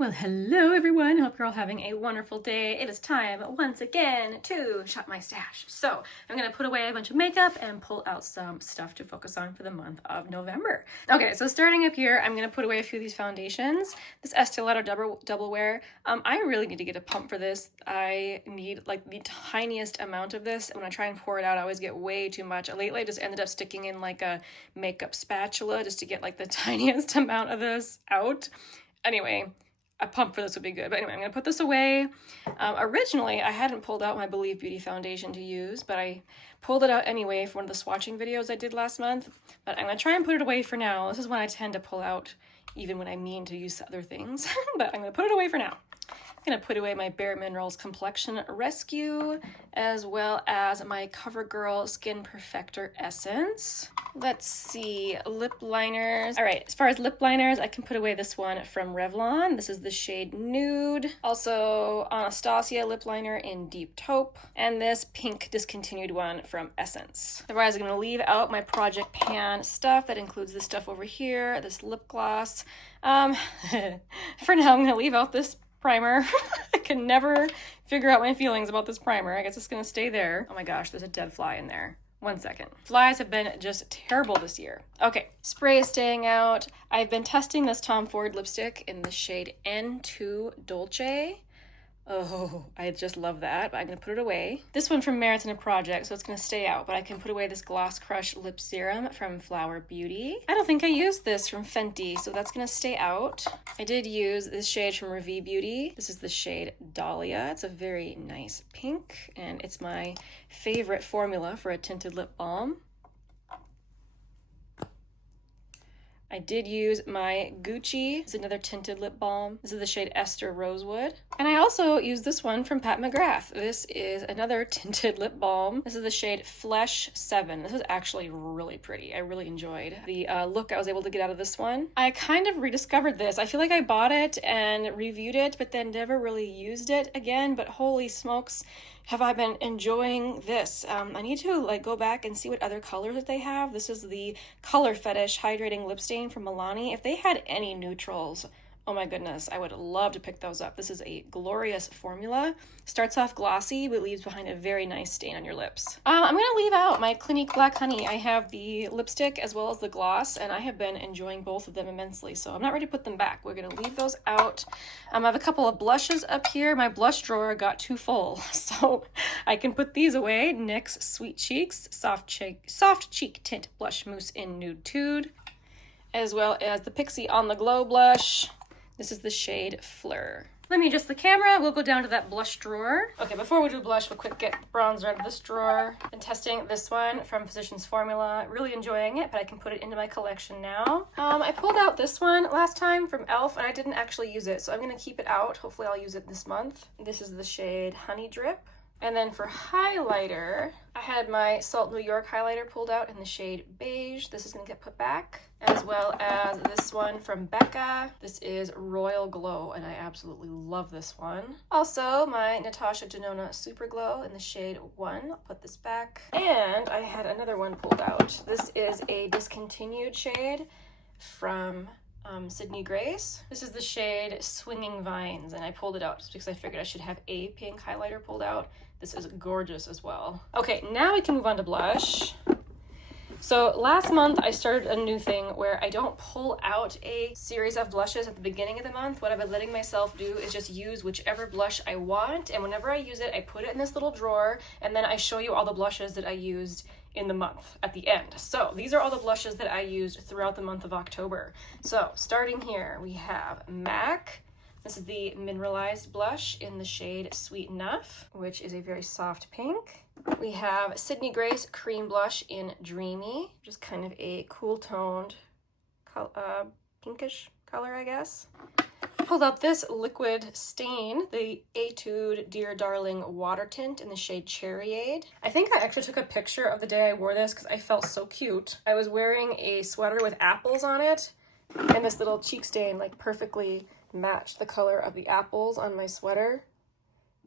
Well, hello everyone. Hope you're all having a wonderful day. It is time once again to shop my stash. So I'm going to put away a bunch of makeup and pull out some stuff to focus on for the month of November. Okay, so starting up here, I'm going to put away a few of these foundations. This Estee Lauder double wear. I really need to get a pump for this. I need like the tiniest amount of this. When I try and pour it out, I always get way too much. Lately I just ended up sticking in like a makeup spatula just to get like the tiniest amount of this out. Anyway, a pump for this would be good. But anyway, I'm going to put this away. Originally, I hadn't pulled out my Believe Beauty foundation to use, but I pulled it out anyway for one of the swatching videos I did last month. But I'm going to try and put it away for now. This is when I tend to pull out even when I mean to use other things. But I'm going to put it away for now. I'm going to put away my Bare Minerals Complexion Rescue, as well as my CoverGirl Skin Perfector Essence. Let's see, lip liners. All right, as far as lip liners, I can put away this one from Revlon. This is the shade Nude. Also, Anastasia lip liner in Deep Taupe. And this pink discontinued one from Essence. Otherwise, I'm going to leave out my Project Pan stuff. That includes this stuff over here, this lip gloss. For now, I'm going to leave out this primer. I can never figure out my feelings about this primer. I guess it's gonna stay there. Oh my gosh, there's a dead fly in there. 1 second. Flies have been just terrible this year. Okay, spray is staying out. I've been testing this Tom Ford lipstick in the shade N2 Dolce. Oh, I just love that, but I'm going to put it away. This one from Merit's in a Project, so it's going to stay out, but I can put away this Gloss Crush Lip Serum from Flower Beauty. I don't think I used this from Fenty, so that's going to stay out. I did use this shade from Revie Beauty. This is the shade Dahlia. It's a very nice pink, and it's my favorite formula for a tinted lip balm. I did use my Gucci. It's another tinted lip balm. This is the shade Esther Rosewood. And I also used this one from Pat McGrath. This is another tinted lip balm. This is the shade Flesh 7. This is actually really pretty. I really enjoyed the look I was able to get out of this one. I kind of rediscovered this. I feel like I bought it and reviewed it, but then never really used it again. But holy smokes, have I been enjoying this. I need to like go back and see what other colors that they have. This is the Color Fetish Hydrating Lip Stain from Milani. If they had any neutrals, oh my goodness, I would love to pick those up. This is a glorious formula. Starts off glossy, but leaves behind a very nice stain on your lips. I'm going to leave out my Clinique Black Honey. I have the lipstick as well as the gloss, and I have been enjoying both of them immensely, so I'm not ready to put them back. We're going to leave those out. I have a couple of blushes up here. My blush drawer got too full, so I can put these away. NYX Sweet Cheeks Soft Cheek Tint Blush Mousse in Nude Tude, as well as the Pixi On The Glow blush. This is the shade Fleur. Let me adjust the camera. We'll go down to that blush drawer. Okay, before we do blush, we'll quick get bronzer out of this drawer. Been testing this one from Physicians Formula. Really enjoying it, but I can put it into my collection now. I pulled out this one last time from e.l.f. and I didn't actually use it, so I'm gonna keep it out. Hopefully I'll use it this month. This is the shade Honey Drip. And then for highlighter, I had my Salt New York highlighter pulled out in the shade Beige. This is going to get put back, as well as this one from Becca. This is Royal Glow, and I absolutely love this one. Also, my Natasha Denona Super Glow in the shade 1. I'll put this back. And I had another one pulled out. This is a discontinued shade from Sydney Grace. This is the shade Swinging Vines, and I pulled it out just because I figured I should have a pink highlighter pulled out. This is gorgeous as well. Okay, now we can move on to blush. So last month I started a new thing where I don't pull out a series of blushes at the beginning of the month. What I've been letting myself do is just use whichever blush I want, and whenever I use it, I put it in this little drawer, and then I show you all the blushes that I used in the month at the end. So these are all the blushes that I used throughout the month of October. So starting here, we have MAC. This is the Mineralized blush in the shade Sweet Enough, which is a very soft pink. We have Sydney Grace Cream Blush in Dreamy, which is kind of a cool toned pinkish color, I guess. Pulled out this liquid stain, the Etude Dear Darling Water Tint in the shade Cherry-ade. I think I actually took a picture of the day I wore this because I felt so cute. I was wearing a sweater with apples on it, and this little cheek stain like perfectly matched the color of the apples on my sweater.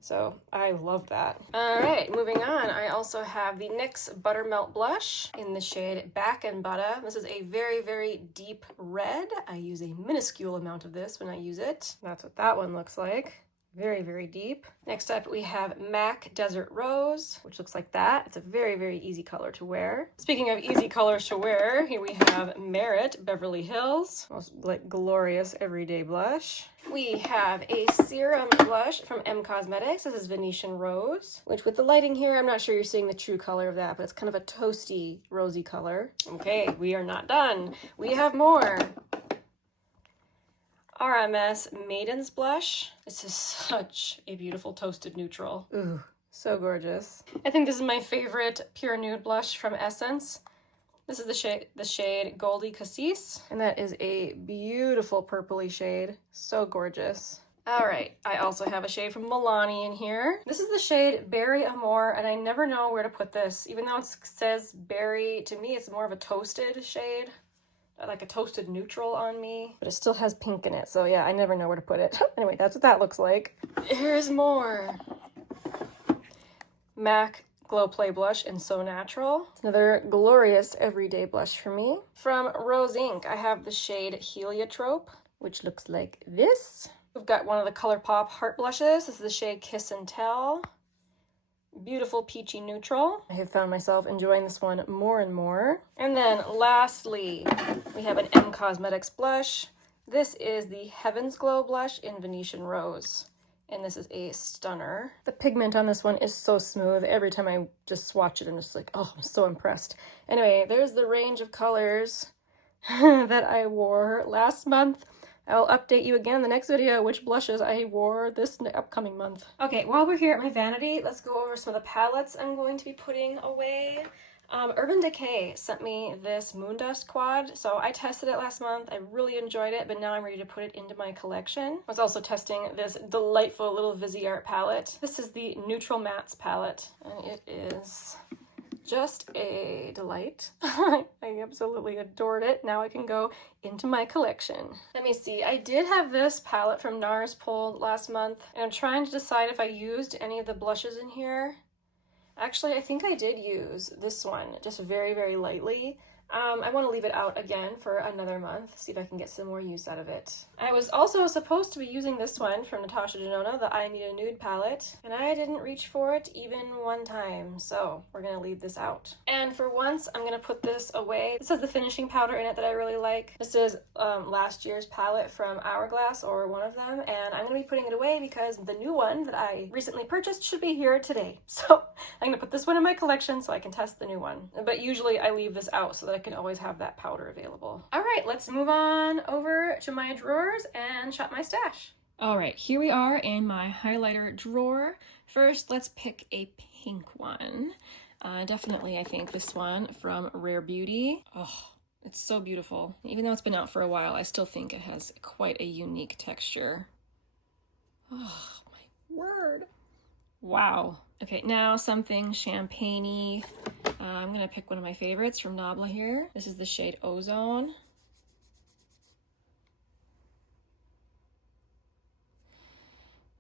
So I love that. All right, moving on. I also have the NYX Buttermelt Blush in the shade Back and Butta. This is a very, very deep red. I use a minuscule amount of this when I use it. That's what that one looks like. Very, very deep. Next up, we have MAC Desert Rose, which looks like that. It's a very, very easy color to wear. Speaking of easy colors to wear, here we have Merit Beverly Hills, most like glorious everyday blush. We have a serum blush from M Cosmetics. This is Venetian Rose, which with the lighting here, I'm not sure you're seeing the true color of that, but it's kind of a toasty, rosy color. Okay, we are not done. We have more. RMS Maidens Blush. This is such a beautiful toasted neutral. Ooh, so gorgeous. I think this is my favorite pure nude blush from Essence. This is the shade Goldy Cassis, and that is a beautiful purpley shade. So gorgeous. All right, I also have a shade from Milani in here. This is the shade Berry Amore, and I never know where to put this. Even though it says berry, to me it's more of a toasted shade. Like a toasted neutral on me, but it still has pink in it, so yeah, I never know where to put it. Anyway, that's what that looks like. Here's more. MAC Glow Play Blush in So Natural. It's another glorious everyday blush for me. From Rose Inc, I have the shade Heliotrope, which looks like this. We've got one of the Colourpop Heart Blushes. This is the shade Kiss and Tell. Beautiful peachy neutral. I have found myself enjoying this one more and more. And then lastly, we have an M Cosmetics blush. This is the Heaven's Glow blush in Venetian Rose. And this is a stunner. The pigment on this one is so smooth. Every time I just swatch it, I'm just like, oh, I'm so impressed. Anyway, there's the range of colors that I wore last month. I'll update you again in the next video which blushes I wore this upcoming month. Okay, while we're here at my vanity, let's go over some of the palettes I'm going to be putting away. Urban Decay sent me this MoonDust quad, so I tested it last month. I really enjoyed it, but now I'm ready to put it into my collection. I was also testing this delightful little Viseart palette. This is the Neutral Mattes palette, and it is just a delight. I absolutely adored it. Now I can go into my collection. Let me see. I did have this palette from NARS pulled last month, and I'm trying to decide if I used any of the blushes in here. Actually, I think I did use this one, just very, very lightly. I want to leave it out again for another month, see if I can get some more use out of it. I was also supposed to be using this one from Natasha Denona, the I Need a Nude palette, and I didn't reach for it even one time, so we're going to leave this out. And for once, I'm going to put this away. This has the finishing powder in it that I really like. This is last year's palette from Hourglass, or one of them, and I'm going to be putting it away because the new one that I recently purchased should be here today. So I'm going to put this one in my collection so I can test the new one. But usually I leave this out so that I can always have that powder available. All right, let's move on over to my drawers and shop my stash. All right, here we are in my highlighter drawer. First, let's pick a pink one. Definitely, I think this one from Rare Beauty. Oh, it's so beautiful. Even though it's been out for a while, I still think it has quite a unique texture. Oh, my word. Wow. Okay, now something champagne-y. I'm gonna pick one of my favorites from Nabla here. This is the shade Ozone.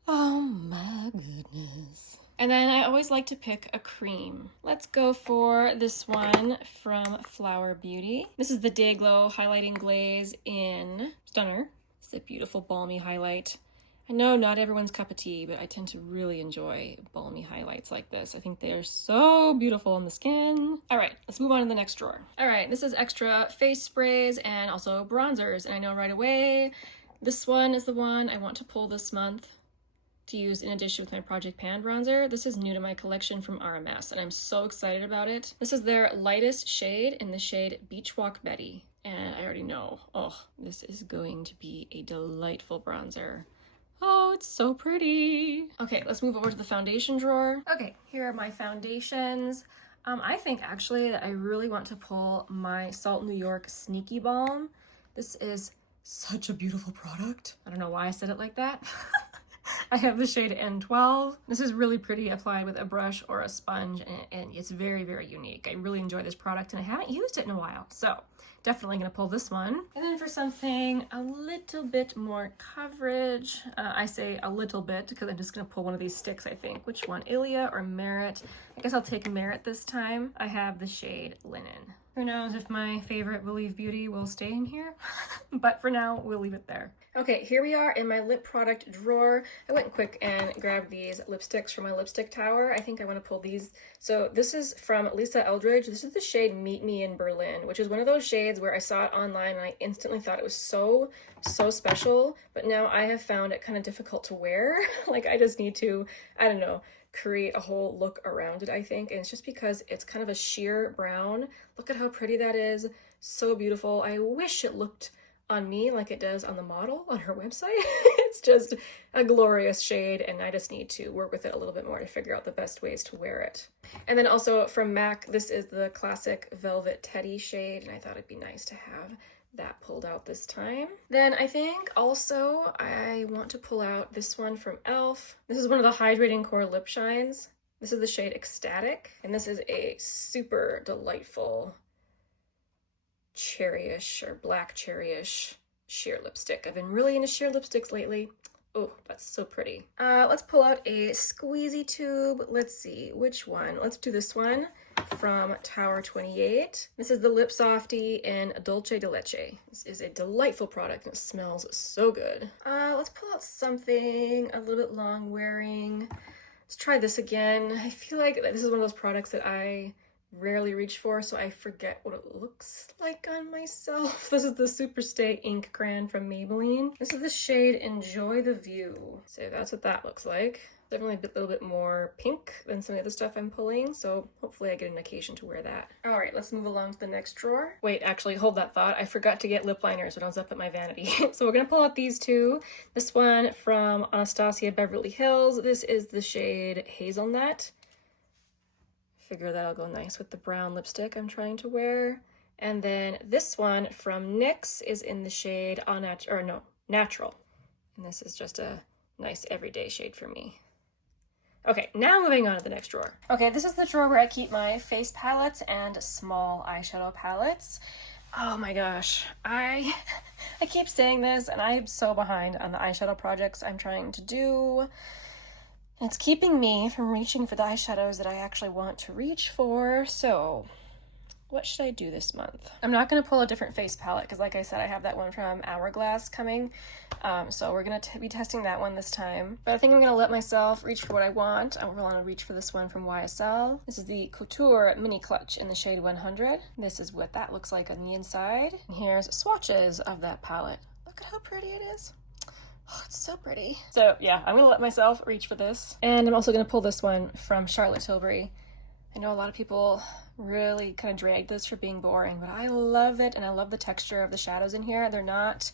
Oh my goodness. And then I always like to pick a cream. Let's go for this one from Flower Beauty. This is the Day Glow Highlighting Glaze in Stunner. It's a beautiful balmy highlight. I know not everyone's cup of tea, but I tend to really enjoy balmy highlights like this. I think they are so beautiful on the skin. All right, let's move on to the next drawer. All right, this is extra face sprays and also bronzers. And I know right away, this one is the one I want to pull this month to use in addition with my Project Pan bronzer. This is new to my collection from RMS, and I'm so excited about it. This is their lightest shade in the shade Beach Walk Betty. And I already know, oh, this is going to be a delightful bronzer. Oh, it's so pretty. Okay, let's move over to the foundation drawer. Okay, here are my foundations. I think actually that I really want to pull my Salt New York Sneaky Balm. This is such a beautiful product. I don't know why I said it like that. I have the shade N12. This is really pretty applied with a brush or a sponge, and it's very, very unique. I really enjoy this product, and I haven't used it in a while. So definitely gonna pull this one. And then for something a little bit more coverage, I say a little bit because I'm just gonna pull one of these sticks, I think. Which one, Ilia or Merit? I guess I'll take Merit this time. I have the shade Linen. Who knows if my favorite Believe Beauty will stay in here, but for now, we'll leave it there. Okay, here we are in my lip product drawer. I went quick and grabbed these lipsticks from my lipstick tower. I think I want to pull these. So this is from Lisa Eldridge. This is the shade Meet Me in Berlin, which is one of those shades where I saw it online and I instantly thought it was so special, but now I have found it kind of difficult to wear. Like I just need to, I don't know, create a whole look around it, I think. And it's just because it's kind of a sheer brown. Look at how pretty that is. So beautiful. I wish it looked on me like it does on the model on her website. It's just a glorious shade and I just need to work with it a little bit more to figure out the best ways to wear it. And then also from MAC, this is the classic Velvet Teddy shade and I thought it'd be nice to have that pulled out this time. Then I think also I want to pull out this one from e.l.f. This is one of the Hydrating Core Lip Shines. This is the shade Ecstatic and this is a super delightful cherryish or black cherryish sheer lipstick. I've been really into sheer lipsticks lately. Oh, that's so pretty. Let's pull out a squeezy tube. Let's see, which one? Let's do this one from Tower 28. This is the Lip Softy in Dolce de Leche. This is a delightful product and it smells so good. Let's pull out something a little bit long wearing. Let's try this again. I feel like this is one of those products that I rarely reach for, so I forget what it looks like on myself. This is the Superstay Ink Crayon from Maybelline. This is the shade Enjoy the View. So that's what that looks like. Definitely a little bit more pink than some of the other stuff I'm pulling, so hopefully I get an occasion to wear that. All right, let's move along to the next drawer. Wait, actually, hold that thought. I forgot to get lip liners when I was up at my vanity. So we're gonna pull out these two. This one from Anastasia Beverly Hills. This is the shade Hazelnut. Figure that'll go nice with the brown lipstick I'm trying to wear. And then this one from NYX is in the shade Natural. And this is just a nice everyday shade for me. Okay, now moving on to the next drawer. Okay, this is the drawer where I keep my face palettes and small eyeshadow palettes. Oh my gosh, I keep saying this and I'm so behind on the eyeshadow projects I'm trying to do. It's keeping me from reaching for the eyeshadows that I actually want to reach for, so what should I do this month? I'm not going to pull a different face palette because like I said, I have that one from Hourglass coming, so we're going to be testing that one this time. But I think I'm going to let myself reach for what I want. I want to reach for this one from YSL. This is the Couture Mini Clutch in the shade 100. This is what that looks like on the inside. And here's swatches of that palette. Look at how pretty it is. Oh, it's so pretty. So yeah, I'm gonna let myself reach for this. And I'm also gonna pull this one from Charlotte Tilbury. I know a lot of people really kind of drag this for being boring, but I love it and I love the texture of the shadows in here. They're not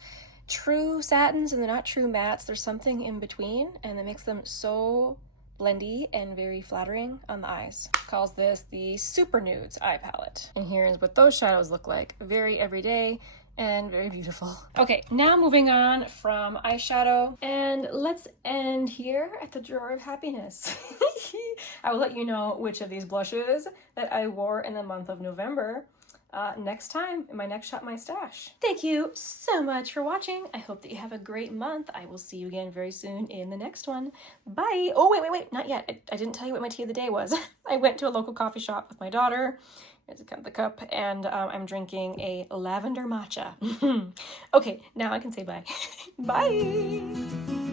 true satins and they're not true mattes. There's something in between and that makes them so blendy and very flattering on the eyes. Calls this the Super Nudes eye palette. And here's what those shadows look like. Very everyday and very beautiful. Okay, now moving on from eyeshadow, and let's end here at the drawer of happiness. I will let you know which of these blushes that I wore in the month of November next time in my next Shop My Stash. Thank you so much for watching. I hope that you have a great month. I will see you again very soon in the next one. Bye. Oh, wait, not yet. I didn't tell you what my tea of the day was. I went to a local coffee shop with my daughter. Here's the cup, and I'm drinking a lavender matcha. Okay, now I can say bye. Bye!